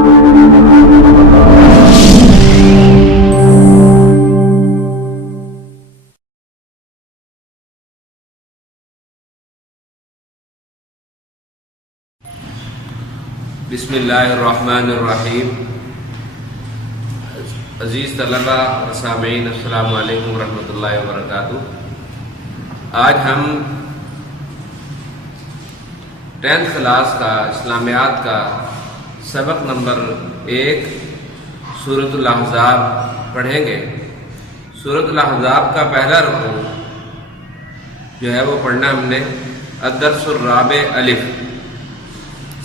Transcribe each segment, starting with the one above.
بسم اللہ الرحمن الرحیم۔ عزیز طلبہ و سامعین، السلام علیکم ورحمۃ اللہ وبرکاتہ۔ آج ہم 10th کلاس کا اسلامیات کا سبق نمبر 1 سورۃ الاحزاب پڑھیں گے۔ سورۃ الاحزاب کا پہلا رکوع جو ہے وہ پڑھنا ہم نے الدرس الرابع الف۔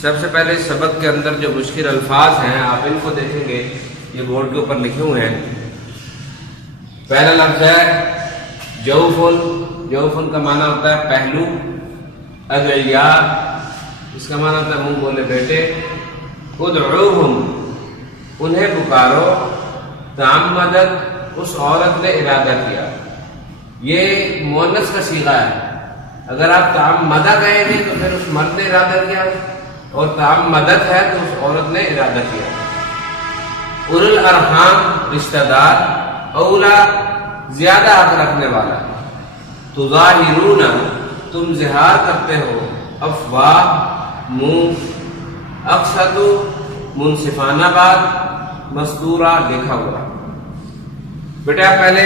سب سے پہلے اس سبق کے اندر جو مشکل الفاظ ہیں آپ ان کو دیکھیں گے، یہ بورڈ کے اوپر لکھے ہوئے ہیں۔ پہلا لفظ ہے جوفن۔ جوفن کا معنی ہوتا ہے پہلو۔ ادعیا، اس کا معنی ہوتا ہے منہ بولے بیٹے۔ ادعوہم، انہیں پکارو۔ تعمدت، اس عورت نے ارادہ کیا۔ یہ مؤنث کا صیغہ ہے۔ اگر آپ تعمدہ کہیں گے تو پھر اس مرد نے ارادہ کیا، اور تعمدت ہے تو اس عورت نے ارادہ کیا۔ اولو الارحام، رشتہ دار۔ اولا، زیادہ حق رکھنے والا۔ تظاہرون، تم ظہار کرتے ہو۔ افواہ، منہ۔ اقسط، منصفانہ بات۔ مستورہ، لکھا ہوا۔ بیٹا پہلے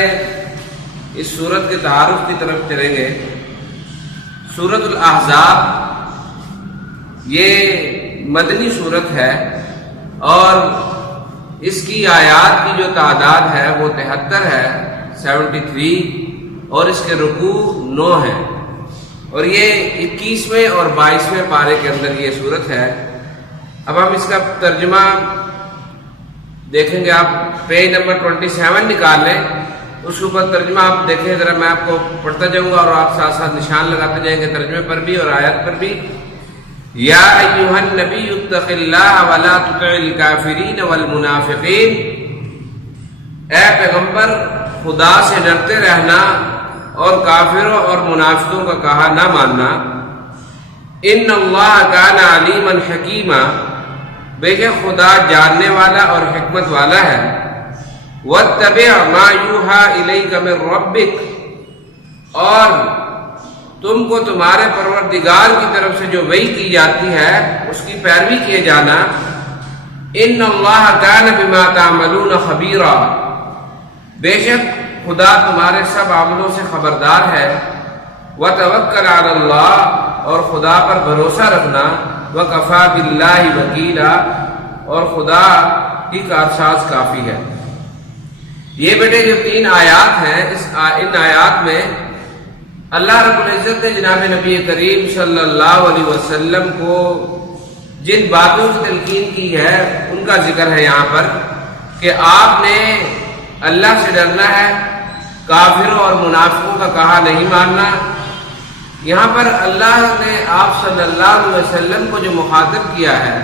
اس سورت کے تعارف کی طرف چلیں گے۔ سورۃ الاحزاب یہ مدنی صورت ہے، اور اس کی آیات کی جو تعداد ہے وہ 73 ہے، 73، اور اس کے رکوع 9 ہیں، اور یہ 21ویں اور 22ویں پارے کے اندر یہ صورت ہے۔ اب ہم اس کا ترجمہ دیکھیں گے۔ آپ پیج نمبر 27 نکال لیں، اس کے اوپر ترجمہ آپ دیکھیں ذرا۔ میں آپ کو پڑھتا جاؤں گا اور آپ ساتھ ساتھ نشان لگاتے جائیں گے ترجمے پر بھی اور آیات پر بھی۔ یا ایھا النبی اتق اللہ ولا تطع الکافرین والمنافقین، اے پیغمبر خدا سے ڈرتے رہنا اور کافروں اور منافقوں کا کہا نہ ماننا۔ ان اللہ کان علیما حکیما، بے شک خدا جاننے والا اور حکمت والا ہے۔ واتبع ما یوحی الیک من ربک، اور تم کو تمہارے پروردگار کی طرف سے جو وحی کی جاتی ہے اس کی پیروی کیے جانا۔ ان اللہ کان بما تعملون خبیرا، بے شک خدا تمہارے سب عملوں سے خبردار ہے۔ وتوکل علی اللہ، اور خدا پر بھروسہ رکھنا۔ وکفی باللہ وکیلا، اور خدا کی کارساز کافی ہے۔ یہ بیٹے جو 3 آیات ہیں، ان آیات میں اللہ رب العزت نے جناب نبی کریم صلی اللہ علیہ وسلم کو جن باتوں کی تلقین کی ہے ان کا ذکر ہے یہاں پر، کہ آپ نے اللہ سے ڈرنا ہے، کافروں اور منافقوں کا کہا نہیں ماننا۔ یہاں پر اللہ نے آپ صلی اللہ علیہ وسلم کو جو مخاطب کیا ہے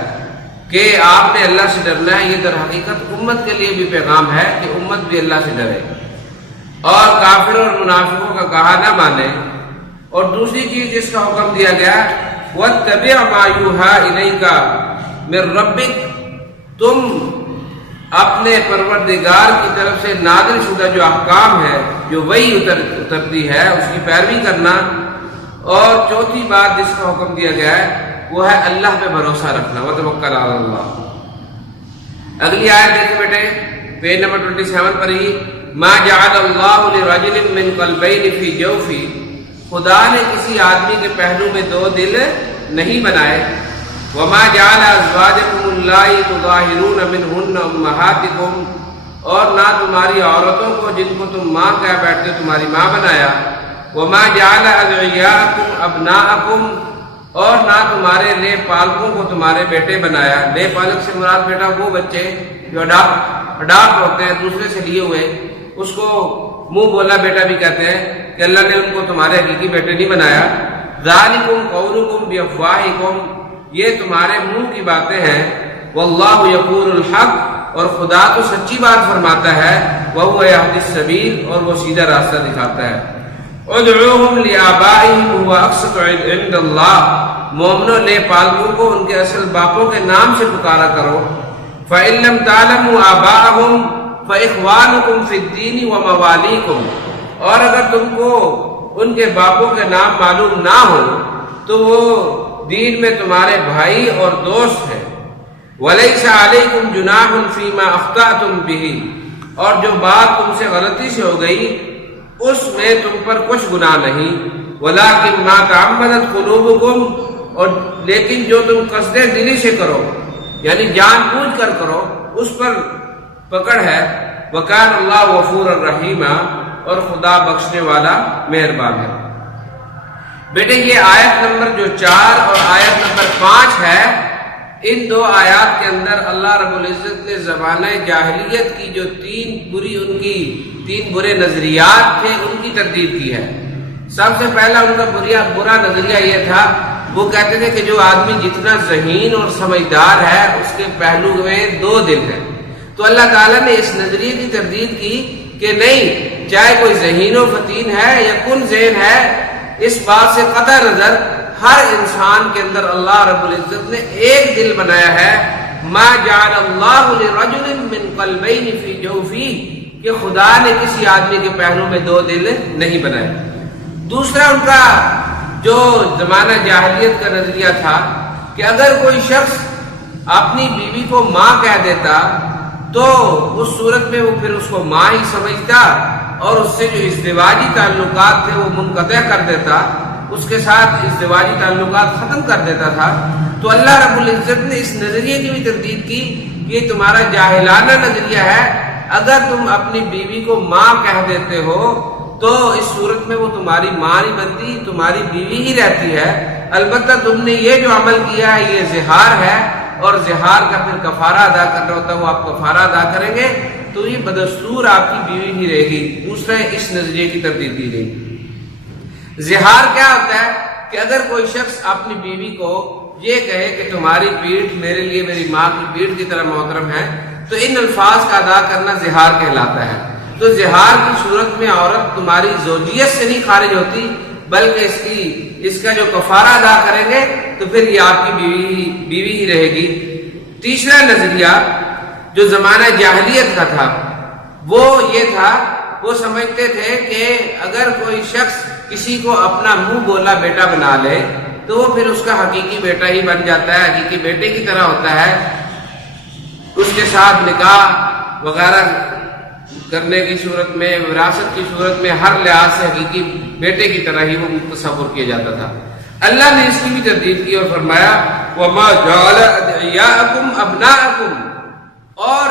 کہ آپ نے اللہ سے ڈرنا ہے، یہ در حقیقت امت کے لیے بھی پیغام ہے کہ امت بھی اللہ سے ڈرے اور کافروں اور منافقوں کا کہا نہ مانے۔ اور دوسری چیز جس کا حکم دیا گیا، وَاتَّبِعْ مَا يُوحَىٰ إِلَيْكَ مِن رَبِّكَ، تم اپنے پروردگار کی طرف سے نازل شدہ جو احکام ہے، جو وحی اترتی ہے، اس کی پیروی کرنا۔ اور چوتھی بات جس کا حکم دیا گیا ہے وہ ہے اللہ پہ بھروسہ رکھنا۔ وَتَوَکَّلْ عَلَى اللَّهِ۔ اگلی آیت دیکھیں بیٹے، پیج نمبر 27 پر ہی۔ ما جعل اللہ لرجل من قلبین فی جوفی، خدا نے کسی آدمی کے پہلو میں 2 دل نہیں بنائے۔ وما جعل ازواجکم اللائی تظاہرون منہن امہاتکم، اور نہ تمہاری عورتوں کو جن کو تم ماں کہہ بیٹھتے تمہاری ماں بنایا۔ وما جعل ادعیاءکم ابناءکم، اور نہ تمہارے نیک پالکوں کو تمہارے بیٹے بنایا۔ نیک پالک سے مراد بیٹا وہ بچے جو اڈاپٹ ہوتے ہیں، دوسرے سے لیے ہوئے، اس کو منہ بولا بیٹا بھی کہتے ہیں، کہ اللہ نے ان کو تمہارے حقیقی بیٹے نہیں بنایا۔ ذالکم قولکم بافواہکم، یہ تمہارے منہ کی باتیں ہیں۔ واللہ یقول الحق، اور خدا تو سچی بات فرماتا ہے۔ وہو یہدی السبیل، اور وہ سیدھا راستہ دکھاتا ہے۔ ادعوہم لآبائہم هو اقسط عند اللہ، مومنوں لے پالکوں کو ان کے اصل باپوں کے نام سے پکارا کرو۔ فَإِن لَّمْ تَعْلَمُوا آبَاءَهُمْ فَإِخْوَانُكُمْ فِي الدِّينِ وَمَوَالِيكُمْ، اور اگر تم کو ان کے باپوں کے نام معلوم نہ ہو تو وہ دین میں تمہارے بھائی اور دوست ہیں۔ وَلَيْسَ عَلَيْكُمْ جُنَاحٌ فِي مَا أَخْطَأْتُمْ بِهِ، اور جو بات تم سے غلطی سے ہو گئی اس میں تم پر کچھ گناہ نہیں۔ وَلَٰكِن مَا تَعَمَّدَتْ قُلُوبُكُمْ، اور لیکن جو تم قصد دلی سے کرو یعنی جان بوجھ کر کرو اس پر پکڑ ہے۔ وَكَانَ اللَّهُ غَفُورًا رَحِيمًا، اور خدا بخشنے والا مہربان ہے۔ بیٹے یہ آیت نمبر جو 4 اور آیت نمبر 5 ہے، ان دو آیات کے اندر اللہ رب العزت نے زمانہ جاہلیت کی جو تین برے نظریات تھے ان کی تردید کی ہے۔ سب سے پہلا ان کا برا نظریہ یہ تھا، وہ کہتے تھے کہ جو آدمی جتنا ذہین اور سمجھدار ہے اس کے پہلو میں 2 دل ہیں۔ تو اللہ تعالیٰ نے اس نظریے کی تردید کی کہ نہیں، چاہے کوئی ذہین و فتین ہے یا کن ذہن ہے، اس بات سے قطع نظر ہر انسان کے اندر اللہ رب العزت نے ایک دل بنایا ہے۔ ما جعل اللہ لرجل من قلبین فی جوفہ، کہ خدا نے کسی آدمی کے پہلو میں 2 دل نہیں بنائے۔ دوسرا ان کا جو زمانہ جاہلیت کا نظریہ تھا کہ اگر کوئی شخص اپنی بیوی کو ماں کہہ دیتا تو اس صورت میں وہ پھر اس کو ماں ہی سمجھتا اور اس سے جو ازدواجی تعلقات تھے وہ منقطع کر دیتا، اس کے ساتھ ازدواجی تعلقات ختم کر دیتا تھا۔ تو اللہ رب العزت نے اس نظریے کی بھی تردید کی کہ یہ تمہارا جاہلانہ نظریہ ہے، اگر تم اپنی بیوی کو ماں کہہ دیتے ہو تو اس صورت میں وہ تمہاری ماں نہیں بنتی، تمہاری بیوی ہی رہتی ہے۔ البتہ تم نے یہ جو عمل کیا ہے یہ زہار ہے، اور زہار کا پھر کفارہ ادا کرنا ہوتا ہے، وہ آپ کفارہ ادا کریں گے تو یہ بدستور آپ کی بیوی ہی رہے گی۔ دوسرا اس نظریے کی تردید کی گئی۔ زہار کیا ہوتا ہے کہ اگر کوئی شخص اپنی بیوی کو یہ کہے کہ تمہاری پیٹھ میرے لیے میری ماں کی پیٹھ کی طرح محترم ہے، تو ان الفاظ کا ادا کرنا زہار کہلاتا ہے۔ تو زہار کی صورت میں عورت تمہاری زوجیت سے نہیں خارج ہوتی، بلکہ اس کا جو کفارہ ادا کریں گے تو پھر یہ آپ کی بیوی ہی رہے گی۔ تیسرا نظریہ جو زمانہ جاہلیت کا تھا وہ یہ تھا، وہ سمجھتے تھے کہ اگر کوئی شخص کسی کو اپنا منہ بولا بیٹا بنا لے تو وہ پھر اس کا حقیقی بیٹا ہی بن جاتا ہے، حقیقی بیٹے کی طرح ہوتا ہے، اس کے ساتھ نکاح وغیرہ کرنے کی صورت میں، وراثت کی صورت میں ہر لحاظ سے حقیقی بیٹے کی طرح ہی وہ تصور کیا جاتا تھا۔ اللہ نے اس کی بھی تردید کی اور فرمایا وَمَا جَعَلَ أَدْعِيَاءَكُمْ أَبْنَاءَكُمْ، اور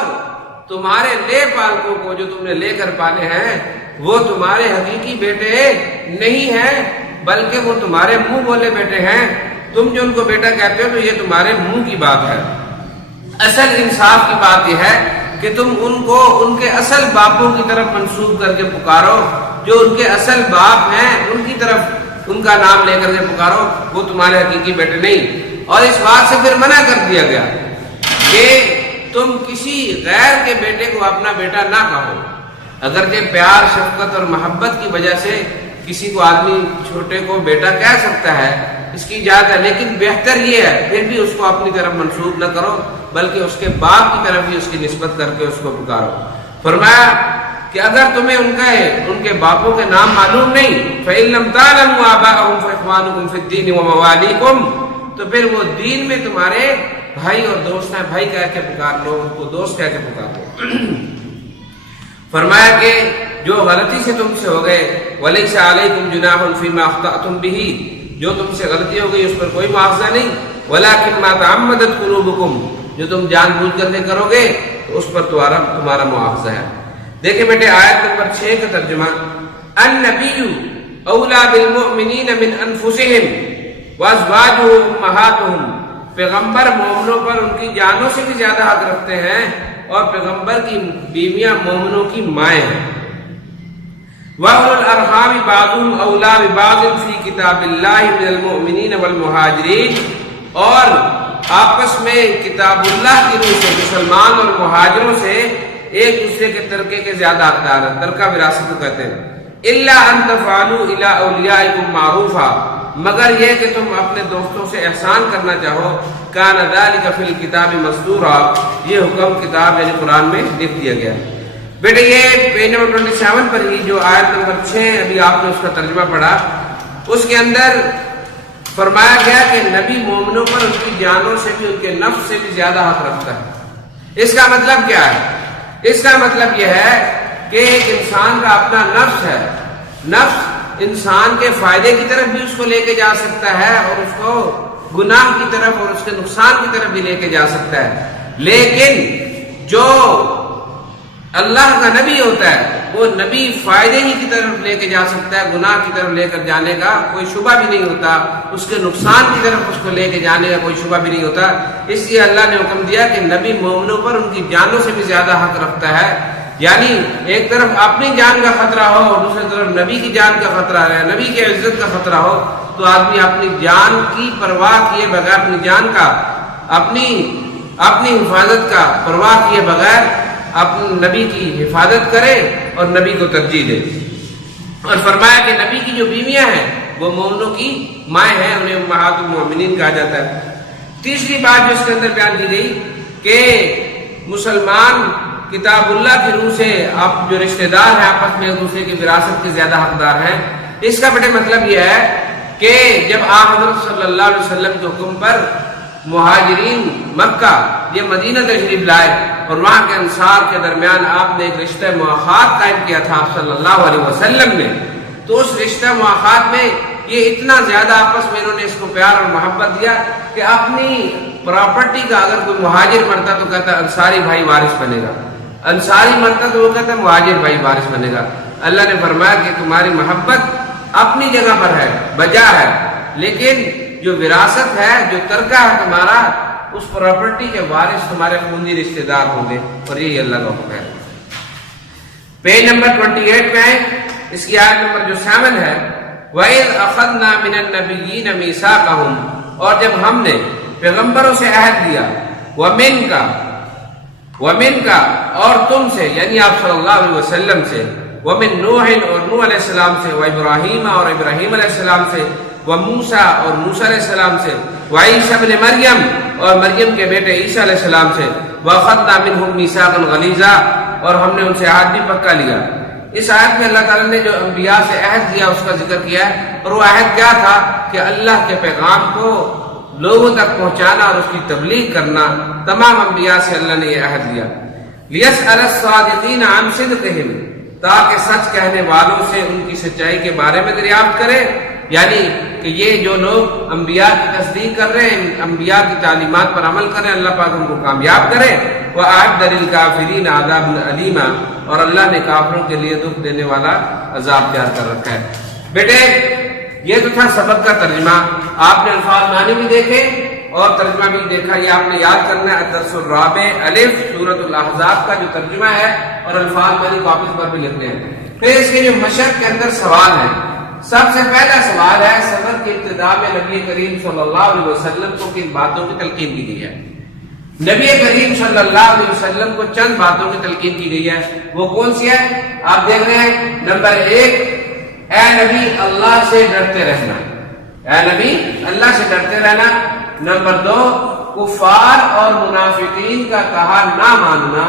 تمہارے لے پالکوں کو جو تم نے لے کر پالے ہیں وہ تمہارے حقیقی بیٹے نہیں ہیں، بلکہ وہ تمہارے منہ بولے بیٹے ہیں۔ تم جو ان کو بیٹا کہتے ہو تو یہ تمہارے منہ کی بات ہے۔ اصل انصاف کی بات یہ ہے کہ تم ان کو ان کے اصل باپوں کی طرف منسوب کر کے پکارو، جو ان کے اصل باپ ہیں ان کی طرف ان کا نام لے کر کے پکارو، وہ تمہارے حقیقی بیٹے نہیں۔ اور اس بات سے پھر منع کر دیا گیا کہ تم کسی غیر کے بیٹے کو اپنا بیٹا نہ کہو۔ اگرچہ پیار، شفقت اور محبت کی وجہ سے کسی کو آدمی چھوٹے کو بیٹا کہہ سکتا ہے، اس کی اجازت ہے، لیکن بہتر یہ ہے پھر بھی اس کو اپنی طرف منسوب نہ کرو، بلکہ اس کے باپ کی طرف ہی اس کی نسبت کر کے اس کو پکارو۔ فرمایا کہ اگر تمہیں ان کے باپوں کے نام معلوم نہیں، فَإِن لَّمْ تَعْلَمُوا آبَاءَهُمْ فَإِخْوَانُكُمْ فِي الدِّينِ وَمَوَالِيكُمْ، تو پھر وہ دین میں تمہارے بھائی اور دوست ہیں، بھائی کہہ کے پکار لو، ان کو دوست کہہ کے پکار لو۔ فرمایا کہ جو غلطی سے تم سے ہو گئے، وَلَيْسَ عَلَيْكُمْ جُنَاحٌ فِي مَا أَخْطَأْتُمْ بِهِ، جو تم سے غلطی ہو گئی اس پر کوئی مواخذہ نہیں، وَلَٰكِن مَا تَعَمَّدَتْ قُلُوبُكُمْ، جو تم جان بوجھ کر کے کرو گے تو اس پر تمہارا مواخذہ ہے۔ دیکھیں بیٹے آیت نمبر 6 کا ترجمہ، النبی اولا بالمؤمنین من انفسهم وازواجہ امہاتہم، پیغمبر مومنوں پر ان کی جانوں سے بھی زیادہ حق رکھتے ہیں اور پیغمبر کی بیویاں مومنوں کی مائیں ہیں۔ وَأُولُو الْأَرْحَامِ بَعْضُهُمْ أَوْلَىٰ بِبَعْضٍ فِي كِتَابِ اللَّهِ مِنَ الْمُؤْمِنِينَ وَالْمُهَاجِرِينَ، اور آپس میں کتاب اللہ کی روح سے مسلمان اور مہاجروں سے ایک دوسرے کے ترکے کے زیادہ حقدار ہیں، ترکہ وراثت کو کہتے ہیں۔ إِلَّا أَن تَفْعَلُوا إِلَىٰ أَوْلِيَائِكُمْ مَعْرُوفًا، مگر یہ کہ تم اپنے دوستوں سے احسان کرنا چاہو، کان ذالک فی الکتاب مسطورا، یہ حکم کتاب یعنی قرآن میں لکھ دیا گیا۔ بیٹے یہ پیج نمبر 27 پر ہی جو آیت نمبر 6 ابھی آپ نے اس کا ترجمہ پڑھا، اس کے اندر فرمایا گیا کہ نبی مومنوں پر ان کی جانوں سے بھی، ان کے نفس سے بھی زیادہ حق رکھتا ہے۔ اس کا مطلب کیا ہے؟ اس کا مطلب یہ ہے کہ ایک انسان کا اپنا نفس ہے، نفس انسان کے فائدے کی طرف بھی اس کو لے کے جا سکتا ہے اور اس کو گناہ کی طرف اور اس کے نقصان کی طرف بھی لے کے جا سکتا ہے، لیکن جو اللہ کا نبی ہوتا ہے وہ نبی فائدے ہی کی طرف لے کے جا سکتا ہے، گناہ کی طرف لے کر جانے کا کوئی شبہ بھی نہیں ہوتا، اس کے نقصان کی طرف اس کو لے کے جانے کا کوئی شبہ بھی نہیں ہوتا۔ اس لیے اللہ نے حکم دیا کہ نبی مومنوں پر ان کی جانوں سے بھی زیادہ حق رکھتا ہے، یعنی ایک طرف اپنی جان کا خطرہ ہو اور دوسری طرف نبی کی جان کا خطرہ ہے، نبی کی عزت کا خطرہ ہو، تو آدمی اپنی جان کی پرواہ کیے بغیر، اپنی جان کا، اپنی حفاظت کا پرواہ کیے بغیر اپنے نبی کی حفاظت کرے اور نبی کو ترجیح دے۔ اور فرمایا کہ نبی کی جو بیویاں ہیں وہ مومنوں کی مائیں ہیں، انہیں امہات المومنین کہا جاتا ہے۔ تیسری بات جو اس کے اندر بیان کی گئی کہ مسلمان کتاب اللہ کی روح سے آپ جو رشتہ دار ہیں آپس میں ایک دوسرے کی وراثت کے زیادہ حقدار ہیں۔ اس کا بڑے مطلب یہ ہے کہ جب آپ حضرت صلی اللہ علیہ وسلم کے حکم پر مہاجرین مکہ یہ مدینہ تشریف لائے اور وہاں کے انصار کے درمیان آپ نے ایک رشتہ مواخات قائم کیا تھا آپ صلی اللہ علیہ وسلم نے، تو اس رشتہ مواخات میں یہ اتنا زیادہ آپس میں انہوں نے اس کو پیار اور محبت دیا کہ اپنی پراپرٹی کا اگر کوئی مہاجر مرتا تو کہتا انصاری بھائی وارث بنے گا، انصاری مرتا تو وہ کہتا مہاجر بھائی وارث بنے گا۔ اللہ نے فرمایا کہ تمہاری محبت اپنی جگہ پر ہے، بجا ہے، لیکن جو وراثت ہے، جو ترکہ ہے تمہارا، اس پراپرٹی کے وارث تمہارے خونی رشتہ دار ہوں گے، اور یہی اللہ کا حکم ہے۔ پیج نمبر 28 میں اس کی آیت نمبر جو 7 ہے، وَإِذْ أَخَذْنَا مِنَ النَّبِيِّينَ مِيثَاقَهُمْ، اور جب ہم نے پیغمبروں سے عہد لیا، وَمِنْكَ اور تم سے، یعنی آپ صلی اللہ علیہ وسلم سے، وَمِن نُوحٍ اور نوح علیہ السلام سے، وَإِبْرَاهِيمَ اور ابراہیم علیہ السلام سے، وَمُوسَىٰ اور موسیٰ علیہ السلام سے، وَعِيسَىٰ ابْنِ مریم اور مریم کے بیٹے عیسیٰ علیہ السلام سے، وَأَخَذْنَا مِنْهُمْ مِيثَاقًا غَلِيظًا اور ہم نے ان سے عہد بھی پکا لیا۔ اس آیت میں اللہ تعالیٰ نے جو انبیاء سے عہد لیا اس کا ذکر کیا ہے، اور وہ عہد کیا تھا کہ اللہ کے پیغام کو لوگوں تک پہنچانا اور اس کی تبلیغ کرنا۔ تمام انبیاء سے اللہ نے یہ عہد لیا۔ لِيَسْأَلَ الصَّادِقِينَ عَنْ صِدْقِهِمْ، تاکہ سچ کہنے والوں سے ان کی سچائی کے بارے میں دریافت کرے، یعنی کہ یہ جو لوگ انبیاء کی تصدیق کر رہے ہیں، انبیاء کی تعلیمات پر عمل کریں، اللہ پاک ان کو کامیاب کرے۔ وَأَعَدَّ لِلْكَافِرِينَ عَذَابًا أَلِيمًا، اور اللہ نے کافروں کے لیے دکھ دینے والا عذاب تیار کر رکھا ہے۔ بیٹے یہ تو تھا سبق کا ترجمہ، آپ نے الفاظ معنی بھی دیکھے اور ترجمہ بھی دیکھا، یہ آپ نے یاد کرنا ہے۔ الدرس الرابع الف سورۃ الاحزاب کا جو ترجمہ ہے اور الفاظ معنی کاپیز پر بھی لکھنے ہیں۔ پھر اس کے جو مشق کے اندر سوال ہے، سب سے پہلا سوال ہے سبق کی ابتدا میں نبی کریم صلی اللہ علیہ وسلم کو کن باتوں کی تلقین کی گئی ہے؟ نبی کریم صلی اللہ علیہ وسلم کو چند باتوں کی تلقین کی گئی ہے، وہ کون سی ہے؟ آپ دیکھ رہے ہیں، نمبر 1، اے نبی اللہ سے ڈرتے رہنا، اے نبی اللہ سے ڈرتے رہنا۔ نمبر 2، کفار اور منافقین کا کہا نہ ماننا۔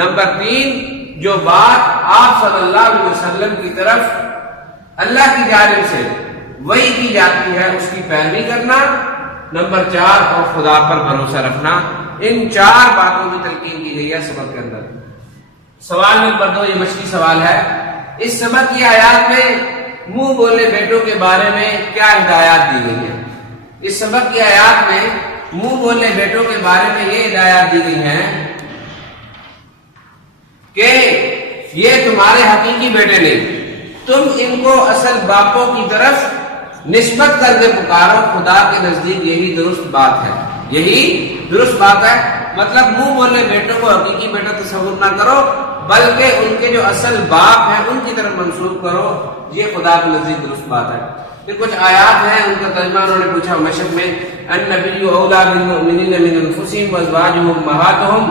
نمبر 3، جو بات آپ صلی اللہ علیہ وسلم کی طرف اللہ کی جانب سے وحی کی جاتی ہے اس کی پیروی کرنا۔ نمبر 4، اور خدا پر بھروسہ رکھنا۔ ان 4 باتوں کی تلقین کی گئی ہے سبق کے اندر۔ سوال نمبر 2، یہ مشکی سوال ہے، اس سبق کی آیات میں منہ بولے بیٹوں کے بارے میں کیا ہدایات دی گئی ہیں؟ اس سبق کی آیات میں منہ بولے بیٹوں کے بارے میں یہ ہدایات دی گئی ہیں کہ یہ تمہارے حقیقی بیٹے نہیں، تم ان کو اصل باپوں کی طرف نسبت کر کے پکارو، خدا کے نزدیک یہی درست بات ہے، یہی درست بات ہے۔ مطلب منہ بولے بیٹوں کو حقیقی بیٹا تصور نہ کرو، بلکہ ان کے جو اصل باپ ہیں ان کی طرف منسوب کرو، یہ خدا کے نزدیک درست بات ہے۔ پھر کچھ آیات ہیں ان کا ترجمہ انہوں نے پوچھا مشق میں، النبی اولیٰ بالمؤمنین من انفسہم وازواجہ امہاتہم،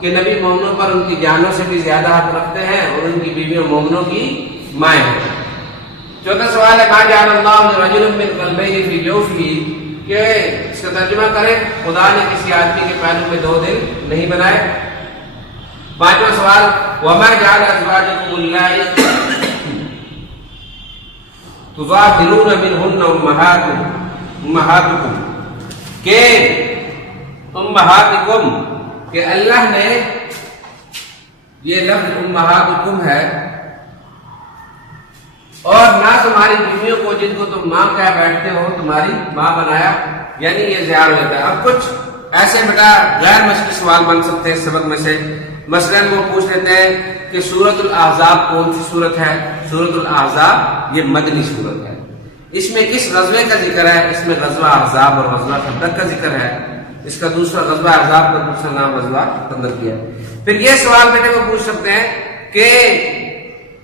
کہ نبی مومنوں پر ان کی جانوں سے بھی زیادہ حق رکھتے ہیں اور ان کی بیویوں مومنوں کی مائیں ہیں۔ چوتھا سوال ہے ما جعل اللہ لرجل من قلبین فی جوفہ، کہ اس کا ترجمہ کریں خدا نے کسی آدمی کے پہلو میں دو دل نہیں بنائے۔ پانچواں سوال وما جعل ازواجکم اللائے تظاہرون منہن امہاتکم، کہ امہاتکم، کہ اللہ نے یہ لفظ امہاتکم ہے، اور نہ تمہاری بیویوں کو جن کو تم ماں کہہ بیٹھتے ہو تمہاری ماں بنایا، یعنی یہ زیادہ ہوتا ہے۔ اب کچھ ایسے بیٹا غیر مشکل سوال بن سکتے ہیں سبق میں سے، مثلا وہ پوچھ لیتے ہیں کہ سورۃ الاحزاب کون سی سورت ہے؟ سورۃ الاحزاب یہ مدنی سورت ہے، اس میں کس غزوے کا ذکر ہے؟ اس میں غزوہ احزاب اور غزوہ خندق کا ذکر ہے، اس کا دوسرا غزوہ احزاب کا دوسرا نام غزوہ خندق کیا ہے۔ پھر یہ سوال بیٹے وہ پوچھ سکتے ہیں کہ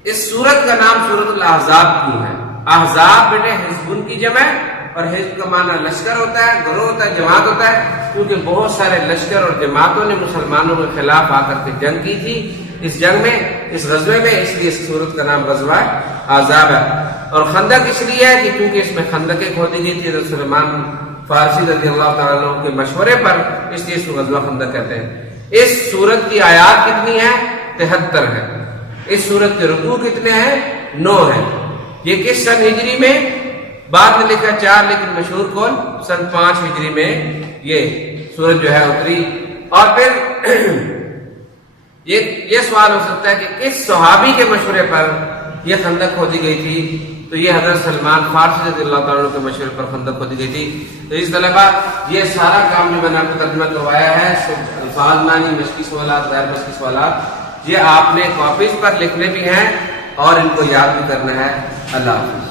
اس سورت کا نام سورۃ الاحزاب کیوں ہے؟ احزاب بیٹے حزب کی جمع ہے، اور حزب کا معنی لشکر ہوتا ہے، گروہ ہوتا ہے، جماعت ہوتا ہے، کیونکہ بہت سارے لشکر اور جماعتوں نے مسلمانوں کے خلاف آ کر کے جنگ کی تھی اس جنگ میں، اس غزوے میں، اس لیے اس سورت کا نام غزوہ احزاب ہے۔ اور خندق اس لیے ہے کہ کیونکہ اس میں خندقیں کھودی گئی تھی حضرت سلیمان فارسی رضی اللہ تعالیٰ عنہ کے مشورے پر، اس لیے اس کو غزوہ خندق کہتے ہیں۔ اس سورت کی آیات کتنی ہیں؟ 73 ہے۔ اس سورت کے رکوع کتنے ہیں؟ 9 ہیں۔ یہ کس سن ہجری میں؟ بعد میں لکھا 4 لیکن مشہور کون؟ سن 5 ہجری میں یہ سورت جو ہے اتری۔ اور پھر یہ سوال ہو سکتا ہے کہ کس صحابی کے مشورے پر یہ خندق کھودی گئی تھی؟ تو یہ حضرت سلمان فارسی رضی اللہ تعالیٰ عنہ کے مشورے پر خندق کھودی گئی تھی۔ تو اس طلبہ یہ سارا کام جو میں نے آپ کو ترجمہ کروایا ہے، الفاظ معنی، مشکی سوالات، غیر مشکی سوالات، یہ آپ نے کاپیز پر لکھنے بھی ہیں اور ان کو یاد بھی کرنا ہے۔ اللہ حافظ۔